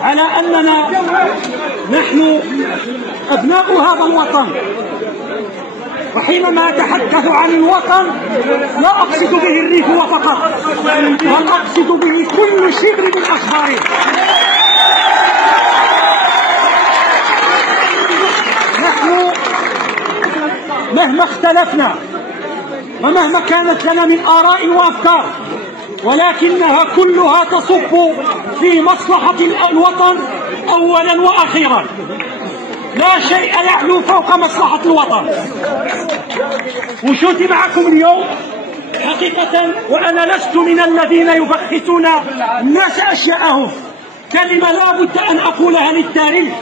على أننا نحن أبناء هذا الوطن، وحينما أتحدث عن الوطن لا أقصد به الريف فقط، بل أقصد به كل شبر من أشجاره. نحن مهما اختلفنا ومهما كانت لنا من آراء وأفكار، ولكنها كلها تصب في مصلحة الوطن أولا وأخيرا. لا شيء يعلو فوق مصلحة الوطن. وجودي معكم اليوم حقيقة وأنا لست من الذين يبخسون الناس أشياءهم، كلمة لا بد أن أقولها للتاريخ: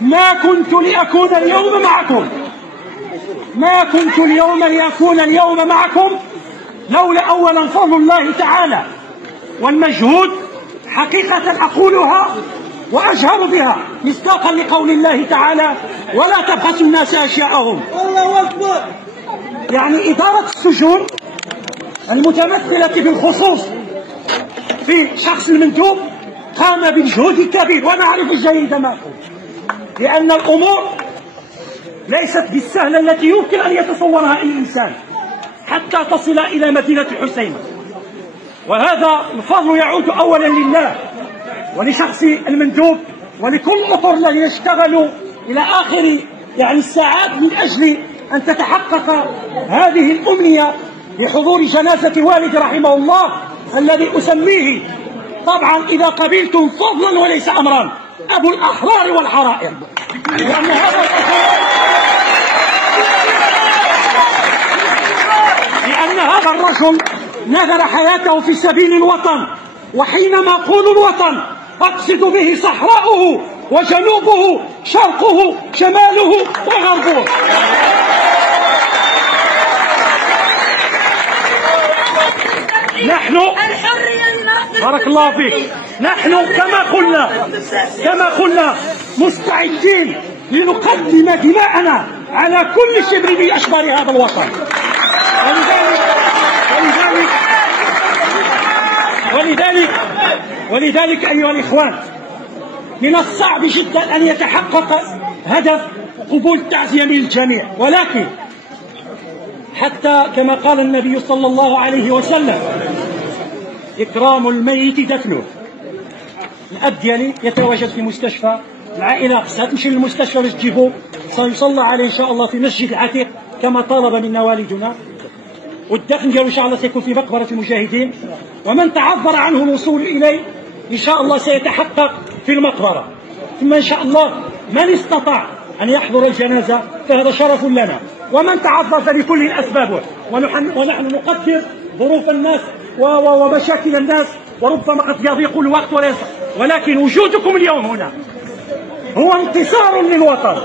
ما كنت لأكون اليوم معكم، ما كنت لأكون اليوم معكم لولا أولا فضل الله تعالى والمجهود. حقيقة أقولها وأجهر بها مصداقا لقول الله تعالى: ولا تبخسوا الناس أشياءهم. الله أكبر. يعني إدارة السجون المتمثلة بالخصوص في شخص المندوب قام بمجهود كبير، وأنا أعرف جيدا ما أقول، لأن الأمور ليست بالسهلة التي يمكن أن يتصورها أي إنسان حتى تصل إلى مدينة الحسيمة. وهذا الفضل يعود أولا لله ولشخص المندوب ولكل الأطر الذين اشتغلوا إلى آخر الساعات من أجل أن تتحقق هذه الأمنية بحضور جنازة والدي رحمه الله، الذي أسميه طبعا إذا قبلتم فضلا وليس أمرا أبو الأحرار والحرائر، لأن هذا الرجل نذر حياته في سبيل الوطن. وحينما أقول الوطن أقصد به صحراؤه وجنوبه، شرقه، شماله وغربه. نحن بارك الله فيك، نحن كما قلنا مستعدين لنقدم دماءنا على كل شبر من أشبار هذا الوطن. ولذلك أيها الإخوان، من الصعب جدا أن يتحقق هدف قبول التعزية من الجميع، ولكن حتى كما قال النبي صلى الله عليه وسلم: إكرام الميت دفنه. الأب ديالي يتواجد في مستشفى، العائلة خصها تمشي للمستشفى باش تجيبو، سيصلى عليه إن شاء الله في مسجد العتيق كما طلب منا والدنا، والدفن ديالو إن شاء الله سيكون في مقبرة المجاهدين، ومن تعذر عنه الوصول إليه إن شاء الله سيتحقق في المقبرة. ثم إن شاء الله من استطاع أن يحضر الجنازة فهذا شرف لنا، ومن تعذر فلكل الأسباب، ونحن نقدر ظروف الناس ومشاكل الناس، وربما قد يضيق الوقت ولكن وجودكم اليوم هنا هو انتصار للوطن.